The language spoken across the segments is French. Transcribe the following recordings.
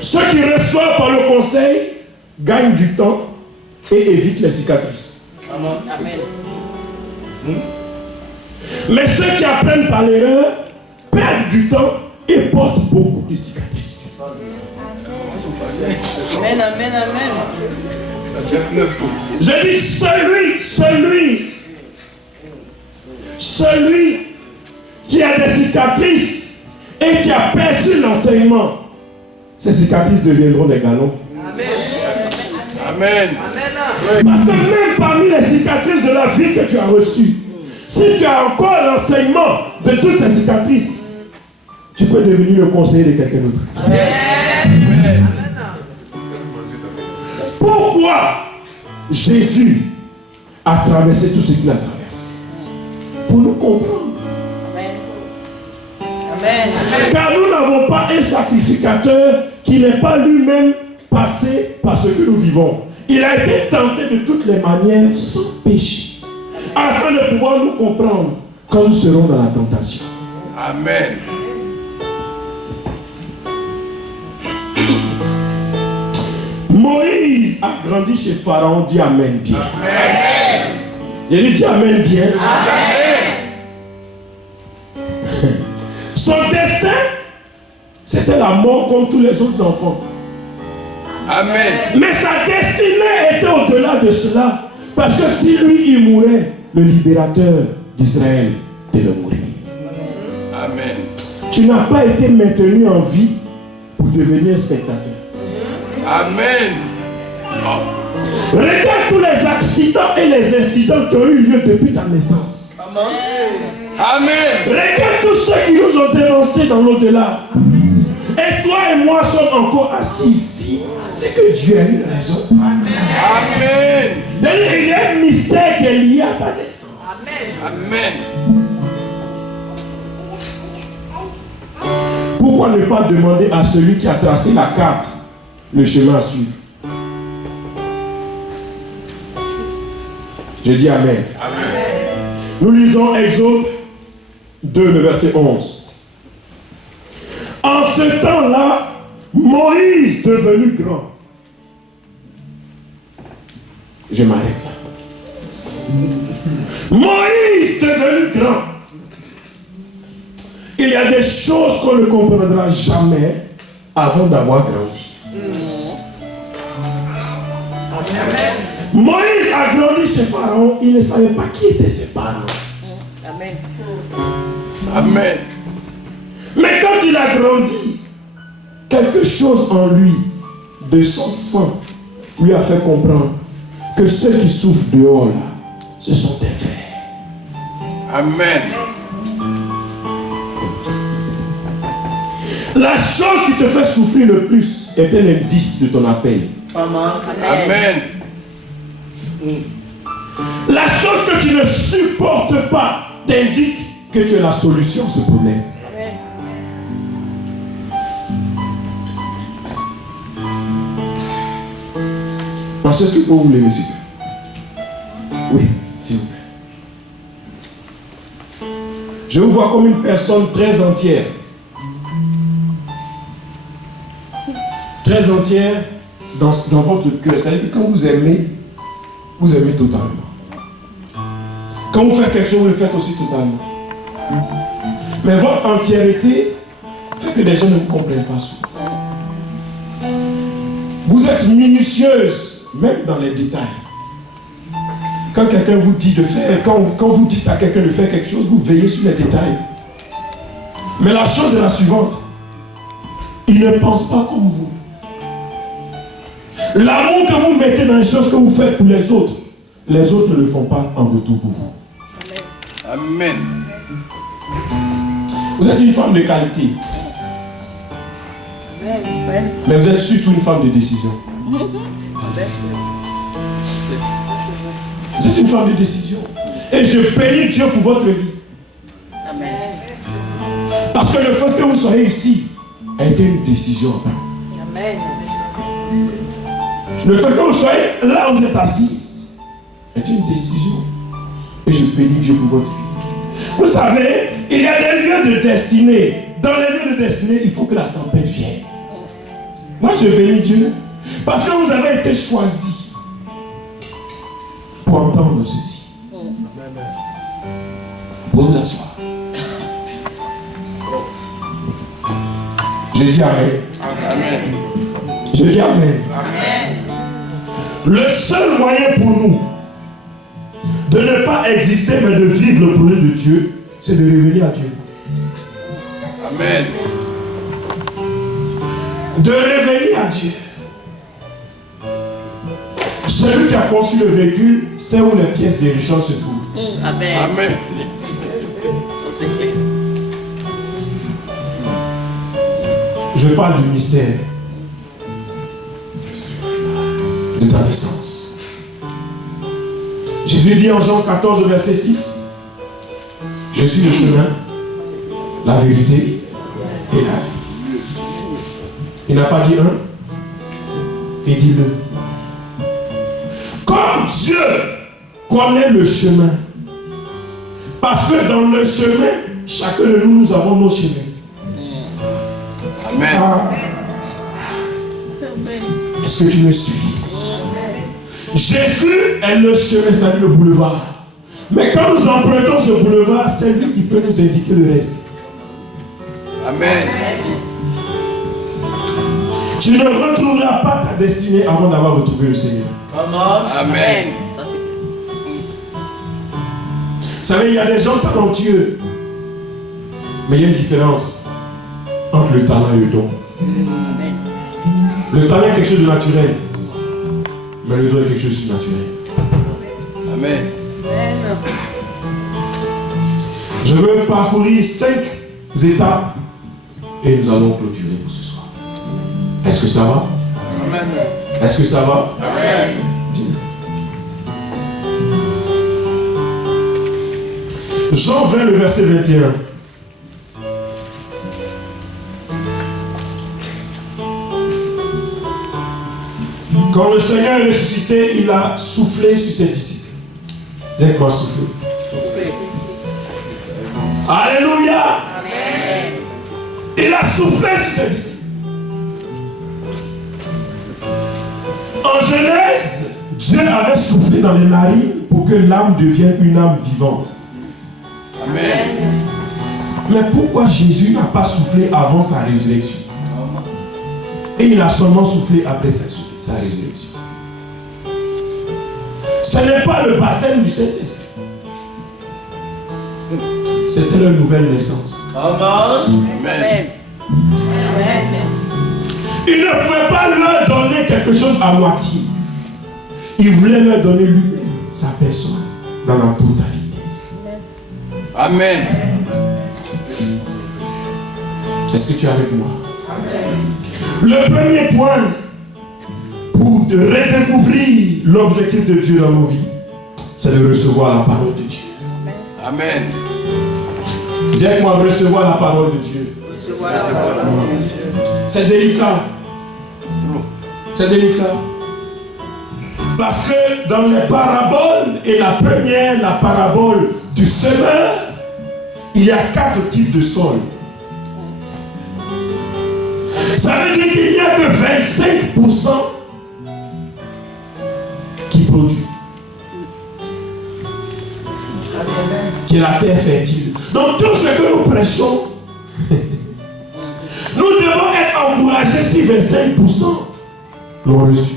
Ceux qui reçoivent par le conseil gagnent du temps et évitent les cicatrices. Amen. Mais ceux qui apprennent par l'erreur perdent du temps et portent beaucoup de cicatrices. Amen. Je dis celui qui a des cicatrices et qui a perçu l'enseignement, ces cicatrices deviendront des galons. Amen. Parce que même parmi les cicatrices de la vie que tu as reçues, si tu as encore l'enseignement de toutes ces cicatrices, tu peux devenir le conseiller de quelqu'un d'autre. Amen. Pourquoi Jésus a traversé tout ce qu'il a traversé? Pour nous comprendre. Amen. Car nous n'avons pas un sacrificateur qui n'est pas lui-même passé par ce que nous vivons. Il a été tenté de toutes les manières sans péché, afin de pouvoir nous comprendre quand nous serons dans la tentation. Amen. Moïse a grandi chez Pharaon, dit Amen bien. Amen. Il dit Amen bien. Amen. Son destin, c'était la mort comme tous les autres enfants. Amen. Mais sa destinée était au-delà de cela. Parce que si lui, il mourait, le libérateur d'Israël devait mourir. Amen. Tu n'as pas été maintenu en vie pour devenir spectateur. Amen. Regarde tous les accidents et les incidents qui ont eu lieu depuis ta naissance. Amen. Regarde tous ceux qui nous ont dénoncés dans l'au-delà. Et toi et moi sommes encore assis ici. C'est que Dieu a une raison. Amen. Il y a un mystère qui est lié à ta naissance. Amen. Pourquoi ne pas demander à celui qui a tracé la carte le chemin à suivre? Je dis Amen. Amen. Nous lisons Exode 2, le verset 11. En ce temps-là, Moïse devenu grand. Je m'arrête là. Moïse devenu grand. Il y a des choses qu'on ne comprendra jamais avant d'avoir grandi. Moïse a grandi chez Pharaon, il ne savait pas qui étaient ses parents. Amen. Amen. Mais quand il a grandi, quelque chose en lui, de son sang, lui a fait comprendre que ceux qui souffrent dehors là, ce sont tes frères. Amen. La chose qui te fait souffrir le plus est un indice de ton appel. Amen. La chose que tu ne supportes pas t'indique que tu es la solution à ce problème. Parce que est-ce que vous voulez me dire? Oui, s'il vous plaît. Je vous vois comme une personne très entière. Très entière dans votre cœur. C'est-à-dire que quand vous aimez totalement. Quand vous faites quelque chose, vous le faites aussi totalement. Mais votre entièreté fait que les gens ne vous comprennent pas souvent. Vous êtes minutieuse, même dans les détails. Quand quelqu'un vous dit de faire, quand vous dites à quelqu'un de faire quelque chose, vous veillez sur les détails. Mais la chose est la suivante. Il ne pense pas comme vous. L'amour que vous mettez dans les choses que vous faites pour les autres ne le font pas en retour pour vous. Amen. Vous êtes une femme de qualité. Amen. Mais vous êtes surtout une femme de décision. Vous êtes une femme de décision. Et je bénis Dieu pour votre vie. Amen. Parce que le fait que vous soyez ici a été une décision. Amen. Le fait que vous soyez là où vous êtes assise est une décision. Et je bénis Dieu pour votre vie. Vous savez, il y a des lieux de destinée dans les lieux de destinée, il faut que la tempête vienne. Moi, je bénis Dieu. Parce que vous avez été choisis pour entendre ceci. Vous pouvez vous asseoir. Je dis Amen. Amen. Je dis Amen. Amen. Le seul moyen pour nous de ne pas exister mais de vivre le projet de Dieu, c'est de revenir à Dieu. Amen. De revenir à Dieu. Celui qui a conçu le véhicule sait où les pièces dirigeantes se trouvent. Amen. Amen. Je parle du mystère de ta naissance. Jésus dit en Jean 14, verset 6, je suis le chemin, la vérité et la vie. Il n'a pas dit un, il dit le. Comme Dieu connaît le chemin, parce que dans le chemin, chacun de nous, nous avons nos chemins. Amen. Est-ce que tu me suis? Jésus est le chemin, c'est-à-dire le boulevard. Mais quand nous empruntons ce boulevard, c'est lui qui peut nous indiquer le reste. Amen. Tu ne retrouveras pas ta destinée avant d'avoir retrouvé le Seigneur. Amen. Vous savez, il y a des gens talentueux. Mais il y a une différence entre le talent et le don. Le talent est quelque chose de naturel. Mais le don est quelque chose de surnaturel. Amen. Je veux parcourir 5 étapes et nous allons clôturer pour ce soir. Est-ce que ça va? Amen. Est-ce que ça va? Amen. Jean 20, le verset 21. Quand le Seigneur est ressuscité, il a soufflé sur ses disciples. Dites-moi souffler. Alléluia. Amen. Il a soufflé sur ses disciples. En Genèse, Dieu avait soufflé dans les narines pour que l'âme devienne une âme vivante. Amen. Mais pourquoi Jésus n'a pas soufflé avant sa résurrection? Et il a seulement soufflé après sa résurrection. Ce n'est pas le baptême du Saint-Esprit. C'était leur nouvelle naissance. Amen. Amen. Il ne pouvait pas leur donner quelque chose à moitié. Il voulait leur donner lui-même, sa personne, dans la totalité. Amen. Est-ce que tu es avec moi? Le premier point pour te redécouvrir l'objectif de Dieu dans nos vies, c'est de recevoir la parole de Dieu. Amen. Dis avec moi, recevoir la parole de Dieu. C'est délicat. C'est délicat. Parce que dans les paraboles, et la première, la parabole du semeur, il y a 4 types de sols. Ça veut dire qu'il n'y a que 25% qui produit. Qui est la terre fertile. Donc tout ce que nous prêchons, nous devons être encouragés si 25% l'ont reçu.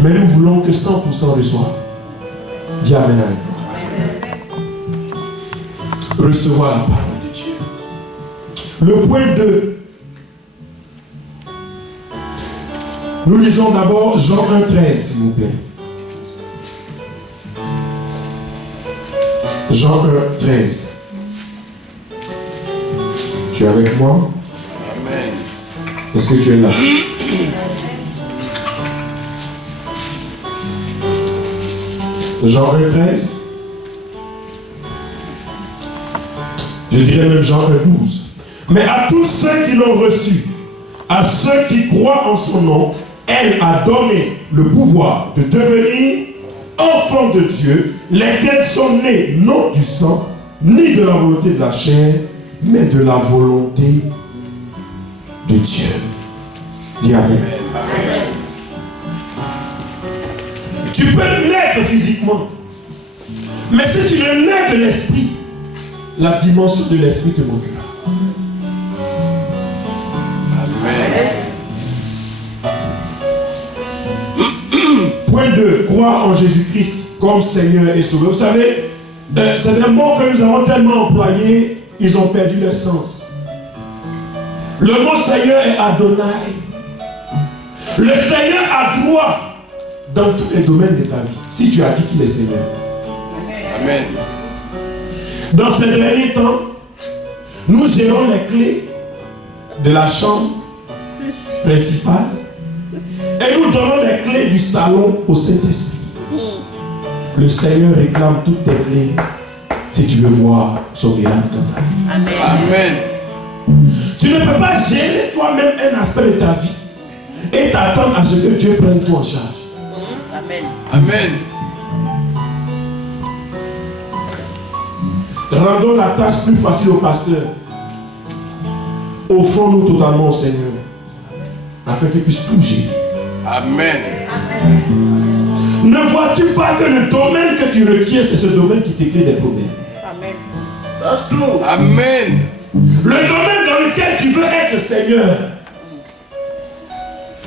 Mais nous voulons que 100% reçoivent. Dis Amen avec moi. Recevoir la parole de Dieu. Le point 2. Nous lisons d'abord Jean 1,13, s'il vous plaît. Jean 1,13. Tu es avec moi? Amen. Est-ce que tu es là? Jean 1,13. Je dirais même Jean 1,12. Mais à tous ceux qui l'ont reçu, à ceux qui croient en son nom, elle a donné le pouvoir de devenir enfants de Dieu, lesquels sont nés non du sang, ni de la volonté de la chair, mais de la volonté de Dieu. Dis Amen. Amen. Tu peux naître physiquement, mais si tu ne nais de l'esprit, la dimension de l'esprit te manquera. Amen. Point 2, croire en Jésus-Christ comme Seigneur et Sauveur. Vous savez, c'est un mot que nous avons tellement employé, ils ont perdu leur sens. Le mot Seigneur est Adonai. Le Seigneur a droit dans tous les domaines de ta vie, si tu as dit qu'il est Seigneur. Amen. Dans ces derniers temps, nous gérons les clés de la chambre principale et nous donnons les clés du salon au Saint-Esprit. Le Seigneur réclame toutes tes clés si tu veux voir son miracle dans ta vie. Amen. Amen. Tu ne peux pas gérer toi-même un aspect de ta vie et t'attendre à ce que Dieu prenne tout en charge. Amen. Amen. Rendons la tâche plus facile au pasteur. Offrons-nous totalement au Seigneur afin qu'il puisse tout gérer. Amen. Ne vois-tu pas que le domaine que tu retiens, c'est ce domaine qui t'écrit des problèmes? Amen. That's true. Amen. Le domaine dans lequel tu veux être Seigneur,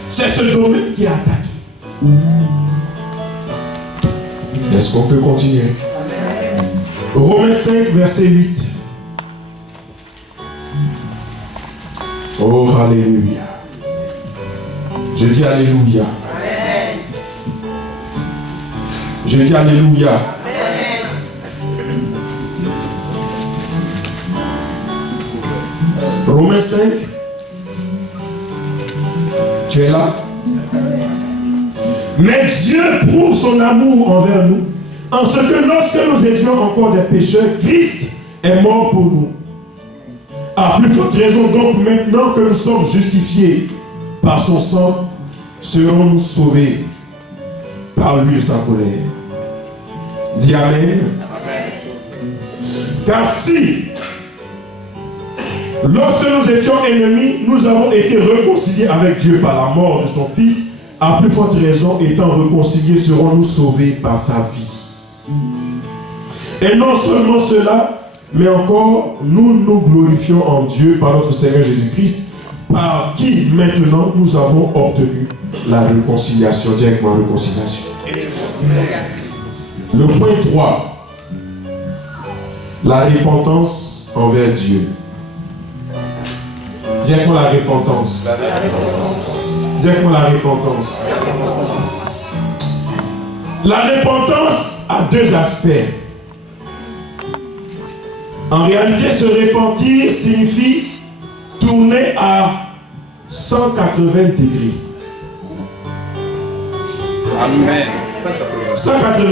c'est ce domaine qui est attaqué. Est-ce qu'on peut continuer? Romains 5, verset 8. Oh, alléluia. Je dis alléluia. Je dis alléluia. Romains 5. Tu es là? Mais Dieu prouve son amour envers nous, en ce que lorsque nous étions encore des pécheurs, Christ est mort pour nous. À plus forte raison donc, maintenant que nous sommes justifiés par son sang, serons-nous sauvés par lui de sa colère. Dis Amen. Car si, lorsque nous étions ennemis, nous avons été réconciliés avec Dieu par la mort de son Fils, à plus forte raison, étant réconciliés, serons-nous sauvés par sa vie. Et non seulement cela, mais encore, nous nous glorifions en Dieu par notre Seigneur Jésus-Christ, par qui maintenant nous avons obtenu la réconciliation, directement réconciliation. Le point 3, la repentance envers Dieu. Directement la repentance. Directement la repentance. La repentance a deux aspects. En réalité, se repentir signifie tourner à 180 degrés. Amen. 180.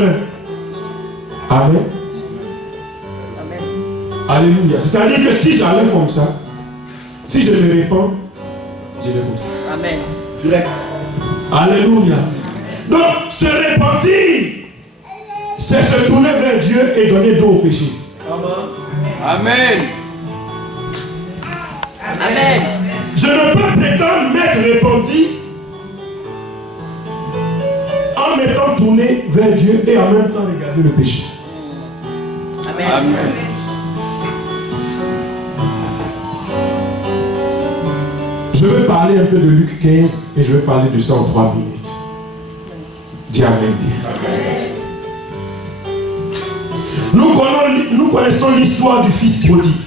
Amen. Alléluia. C'est-à-dire que si j'allais comme ça, si je me répands, je vais comme ça. Amen. Direct. Alléluia. Donc, se repentir, c'est se tourner vers Dieu et donner dos au péché. Amen. Amen. Je ne peux prétendre m'être repenti en m'étant tourné vers Dieu et en même temps regarder le péché. Amen. Amen. Je vais parler un peu de Luc 15 et je vais parler de ça en 3 minutes. Dis Amen. Nous connaissons l'histoire du fils prodigue.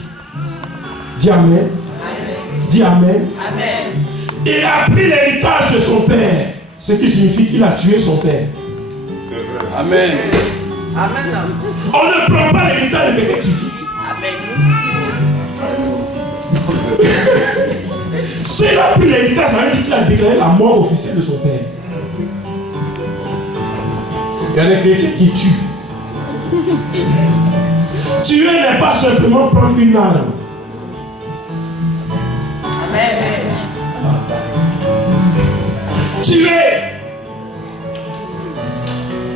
Dis Amen. Dis Amen. Amen. Il a pris l'héritage de son père, ce qui signifie qu'il a tué son père. Amen. Amen. On ne prend pas l'héritage de quelqu'un qui vit. Amen. S'il a pris l'héritage, ça veut dire qu'il a déclaré la mort officielle de son père. Il y a des chrétiens qui tuent. Tuer n'est pas simplement prendre une arme. Amen. Tuer,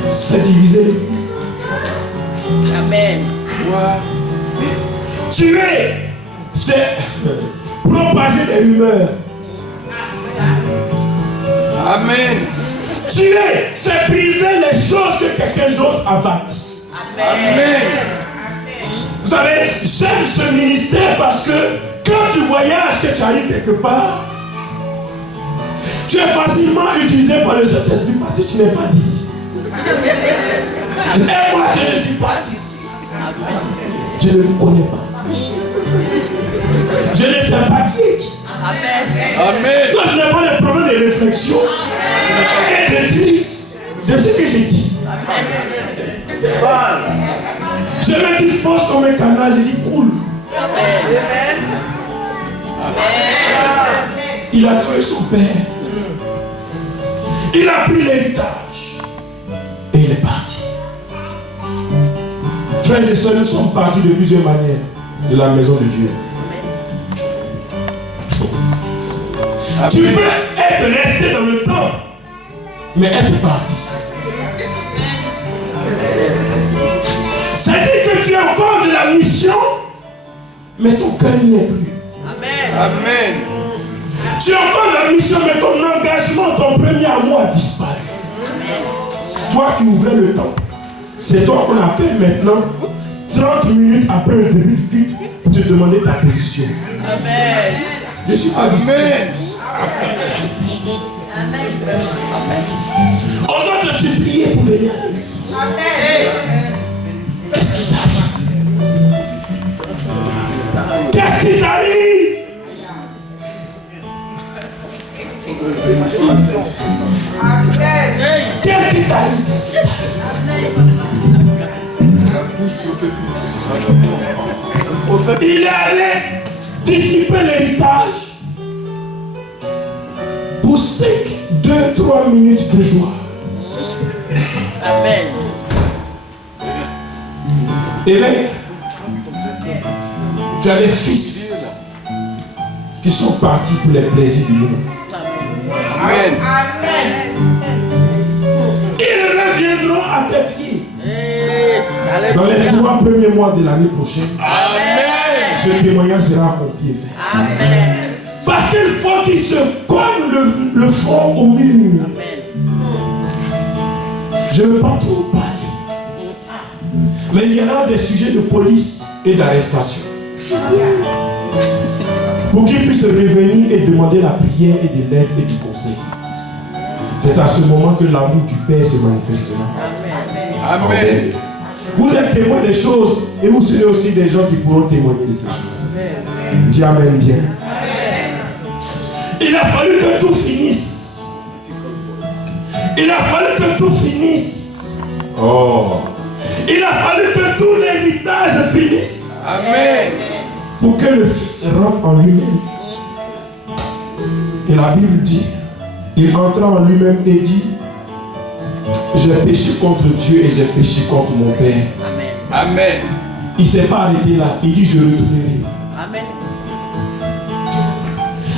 c'est diviser l'église. Amen. Tuer, c'est propager des rumeurs. Amen. Tuer, c'est briser les choses que quelqu'un d'autre a bâties. Amen. Vous savez, j'aime ce ministère parce que quand tu voyages, que tu arrives quelque part, tu es facilement utilisé par le Saint-Esprit parce que tu n'es pas d'ici. Et moi, je ne suis pas d'ici. Je ne vous connais pas. Je ne sais pas qui est qui. Amen. Moi, je n'ai pas de problème de réflexion et de tri de ce que j'ai dit. Je me dispose comme un canal, je dis cool. Il a tué son père. Il a pris l'héritage. Et il est parti. Frères et sœurs, nous sommes partis de plusieurs manières de la maison de Dieu. Amen. Tu peux être resté dans le temps, mais être parti. C'est-à-dire que tu as encore de la mission, mais ton cœur n'y est plus. Amen. Tu as encore de la mission, mais ton engagement, ton premier amour a disparu. Toi qui ouvrais le temps, c'est toi qu'on appelle maintenant 30 minutes après le début du culte pour te demander ta position. Amen. Je suis pas ici. On doit te supplier pour venir à l'église. Qu'est-ce qui t'arrive? Qu'est-ce qui t'arrive? Qu'est-ce qui t'arrive? Qu'est-ce qui t'arrive? Il est allé dissiper l'héritage pour 5, 2, 3 minutes de joie. Amen. Évêque, tu as des fils qui sont partis pour les plaisirs du monde. Amen. Ils reviendront à tes pieds dans les 3 premiers mois de l'année prochaine. Amen. Ce témoignage sera accompli et fait. Amen. Parce qu'il faut qu'ils se cognent le front au mur. Je ne veux pas trop parler. Mais il y aura des sujets de police et d'arrestation. Pour qu'ils puissent revenir et demander la prière et de l'aide et du conseil. C'est à ce moment que l'amour du Père se manifestera. Amen. Vous êtes témoins des choses et vous serez aussi des gens qui pourront témoigner de ces choses. Dis Amen bien. Il a fallu que tout finisse. Il a fallu que tout finisse. Oh. Il a fallu que tout l'héritage finisse. Amen. Pour que le Fils rentre en lui-même. Et la Bible dit, il entra en lui-même et dit, j'ai péché contre Dieu et j'ai péché contre mon Père. Amen. Il ne s'est pas arrêté là. Il dit, je retournerai. Amen.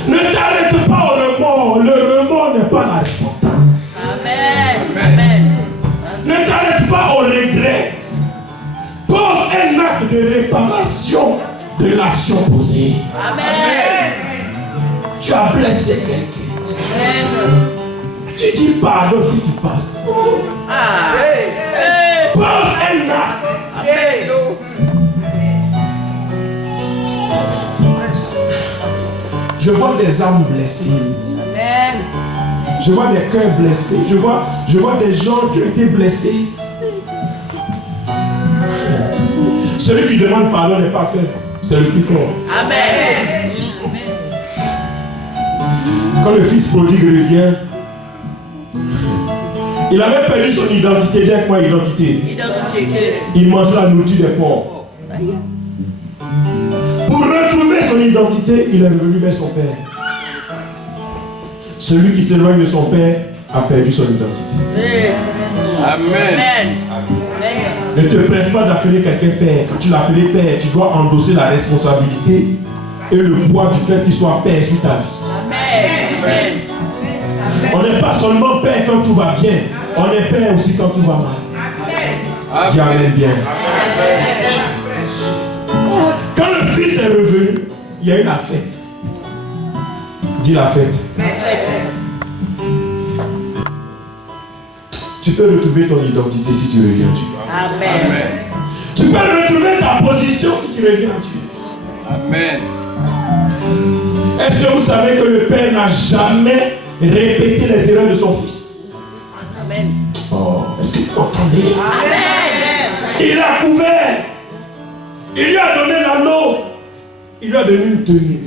Ne t'arrête pas au remords. Le remords n'est pas la repentance. Amen. Amen. Ne t'arrête pas au regret. Pose un acte de réparation de l'action posée. Amen. Tu as blessé quelqu'un. Tu dis pardon puis tu passes. Ah. Pose un acte. Je vois des âmes blessées. Amen. Je vois des cœurs blessés. Je vois des gens qui ont été blessés. Celui qui demande pardon n'est pas faible. C'est le plus fort. Amen. Quand le fils prodigue revient, il avait perdu son identité. Dis avec moi, identité. Il mangeait la nourriture des porcs. Pour retrouver son identité, il est revenu vers son père. Celui qui s'éloigne de son père a perdu son identité. Amen. Ne te presse pas d'appeler quelqu'un père. Quand tu l'appelles père, tu dois endosser la responsabilité et le poids du fait qu'il soit père sur ta vie. Amen. On n'est pas seulement père quand tout va bien, on est père aussi quand tout va mal. Dis Amen bien. Quand le il y a eu la fête. Dis la fête. Tu peux retrouver ton identité si tu reviens à Dieu. Amen. Tu peux retrouver ta position si tu reviens à Dieu. Amen. Est-ce que vous savez que le Père n'a jamais répété les erreurs de son Fils? Amen. Oh, est-ce que vous entendez? Amen. Il a couvert. Il lui a donné l'anneau. Il lui a donné une tenue.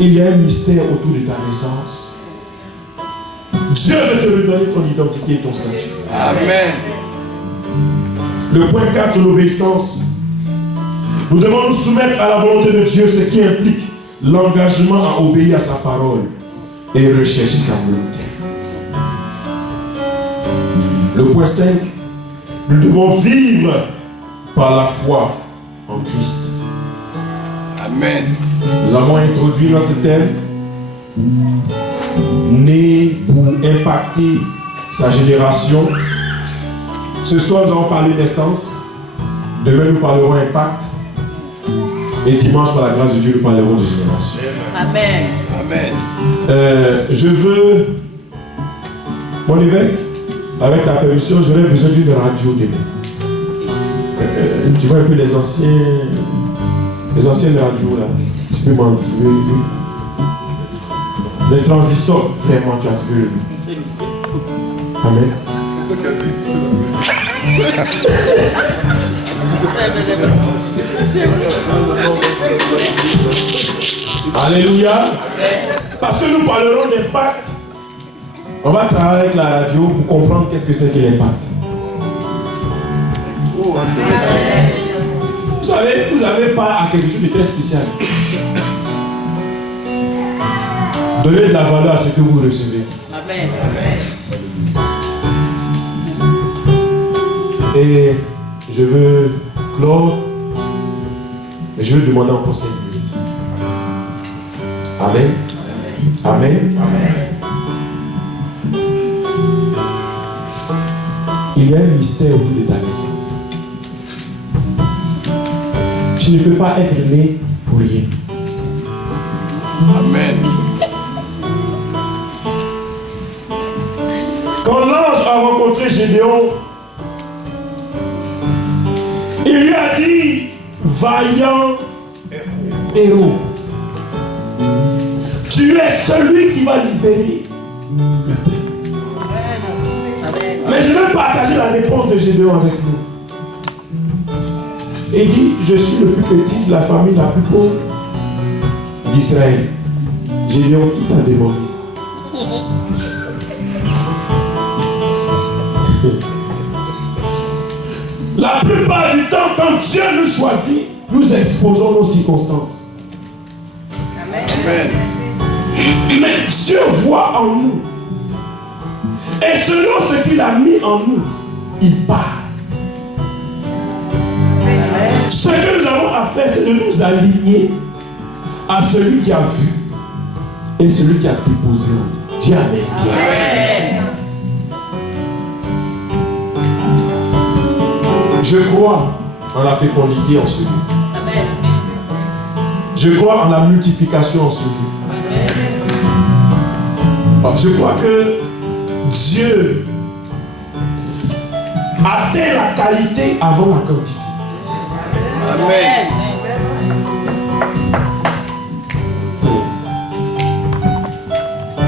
Il y a un mystère autour de ta naissance. Dieu veut te redonner ton identité et ton statut. Amen. Le point 4, l'obéissance. Nous devons nous soumettre à la volonté de Dieu, ce qui implique l'engagement à obéir à sa parole et rechercher sa volonté. Le point 5, nous devons vivre par la foi en Christ. Amen. Nous avons introduit notre thème, né pour impacter sa génération. Ce soir, nous allons parler naissance. Demain, nous parlerons impact. Et dimanche, par la grâce de Dieu, nous parlerons de génération. Amen. Amen. Je veux, mon évêque, avec ta permission, j'aurais besoin d'une radio demain. Tu vois un peu les anciennes radios là. Tu peux m'en trouver une. Les transistors, vraiment, tu as trouvé une. Amen. Alléluia. Parce que nous parlerons d'impact. On va travailler avec la radio pour comprendre qu'est-ce que c'est que l'impact. Vous savez, vous n'avez pas à quelque chose de très spécial. Donnez de la valeur à ce que vous recevez. Amen. Et je veux clore. Et je veux demander encore 5 minutes. Amen. Amen. Il y a un mystère autour de ta naissance. Tu ne peux pas être né pour rien. Amen. Quand l'ange a rencontré Gédéon, il lui a dit, vaillant héros, tu es celui qui va libérer le peuple. Mais je vais partager la réponse de Gédéon avec nous. Il dit, je suis le plus petit de la famille la plus pauvre d'Israël. Gédéon, qui t'a demandé ça? La plupart du temps, quand Dieu nous choisit, nous exposons nos circonstances. Amen. Mais Dieu voit en nous. Et selon ce qu'il a mis en nous, il parle. Ce que nous avons à faire, c'est de nous aligner à celui qui a vu et celui qui a déposé en nous. Dis Amen. Amen. Je crois en la fécondité en ce lieu. Amen. Je crois en la multiplication en ce lieu. Je crois que Dieu atteint la qualité avant la quantité. Amen.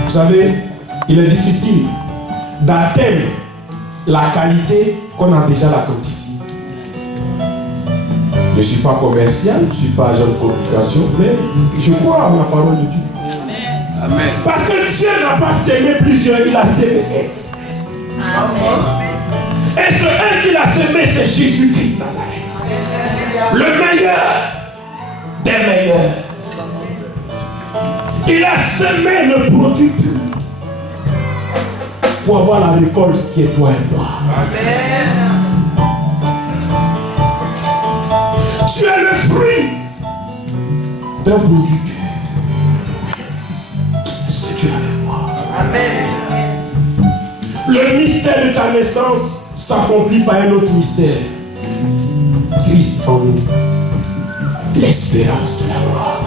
Vous savez, il est difficile d'atteindre la qualité qu'on a déjà la quantité. Je ne suis pas commercial, je ne suis pas agent de communication, mais je crois en la parole de Dieu. Amen. Parce que Dieu n'a pas sémé plusieurs, il a sémé un. Amen. Et ce un qu'il a sémé, c'est Jésus-Christ de Nazareth. Le meilleur des meilleurs. Il a semé le produit pur pour avoir la récolte qui est toi et moi. Tu es le fruit d'un produit pur. Est-ce que tu as avec moi? Le mystère de ta naissance s'accomplit par un autre mystère. Christ en nous. l'espérance de la gloire.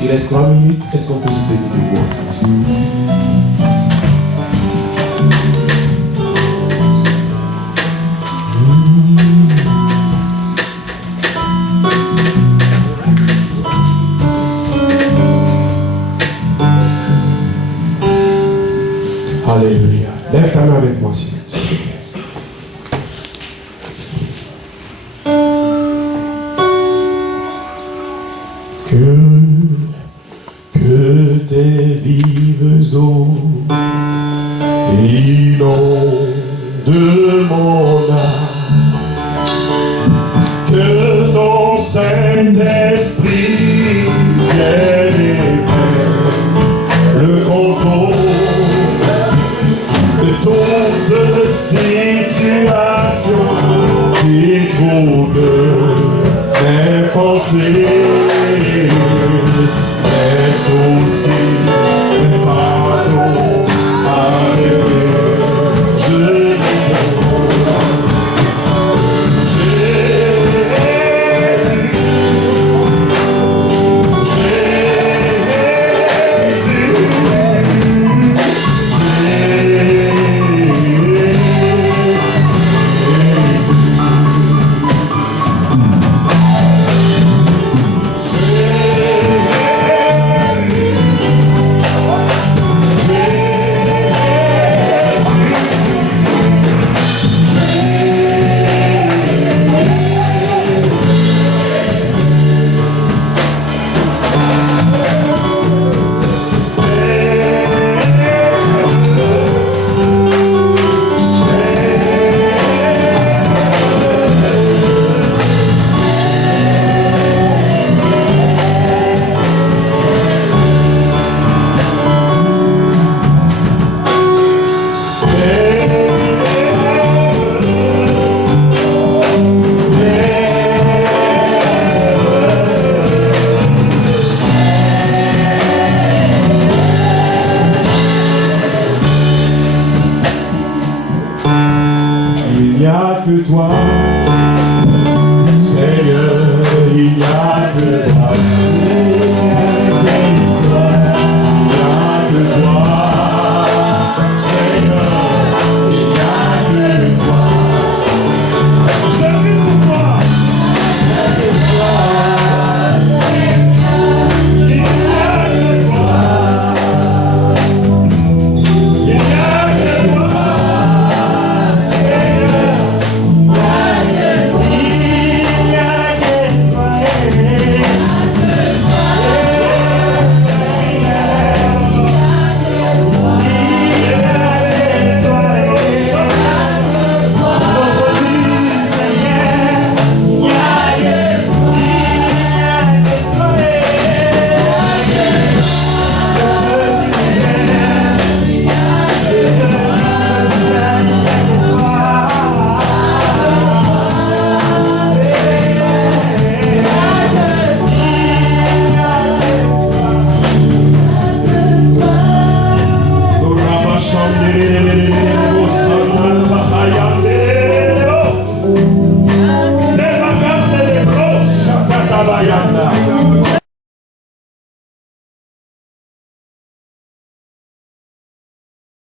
Il reste 3 minutes. Est-ce qu'on peut se tenir debout ensemble? Alléluia. Lève ta main avec moi, s'il te plaît. Que tes vives eaux inondent mon âme, que ton Saint-Esprit vienne et prenne le contrôle de toute situation qui trouble mes pensées. Laisse aussi les fardeaux à tes pieds, je les donne. Il n'y a que toi, Seigneur, il n'y a que toi. Il n'y a que toi, Seigneur, il n'y a que toi. Je vis pour toi. Il n'y a que toi, Seigneur, il n'y a que toi. Il n'y a que toi. Chambé.